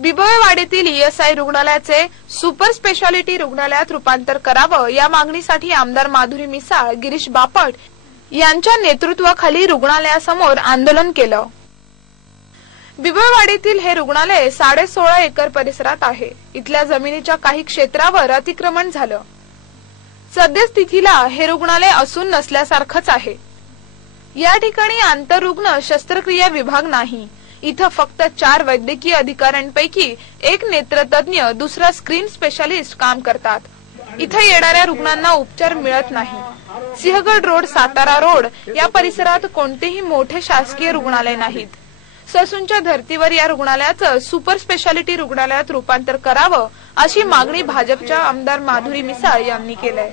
बिबवेवाडीतील ESI रुग्णालयाचे super speciality रुग्णालयात रूपांतर करावं या मागणीसाठी आमदार माधुरी मिसाळ गिरीश बापट यांच्या नेतृत्वाखाली रुग्णालयासमोर आंदोलन केलं. बिबवेवाडीतील हे रुग्णालय साडे सोळा एकर परिसरात आहे. इथल्या जमिनीच्या काही क्षेत्रावर अतिक्रमण झालं. सद्यस्थितीला हे रुग्णालय असून नसल्यासारखंच आहे. या ठिकाणी आंतररुग्ण शस्त्रक्रिया विभाग नाही. इथं फक्त चार वैद्यकीय अधिकाऱ्यांपैकी एक नेत्रतज्ञ दुसरा स्क्रीन स्पेशालिस्ट काम करतात. इथं येणाऱ्या रुग्णांना उपचार मिळत नाही. सिंहगड रोड सातारा रोड या परिसरात कोणतेही मोठे शासकीय रुग्णालय नाहीत. ससूनच्या धर्तीवर या रुग्णालयाचं सुपर स्पेशालिटी रुग्णालयात रूपांतर करावं अशी मागणी भाजपच्या आमदार माधुरी मिसाळ यांनी केलंय.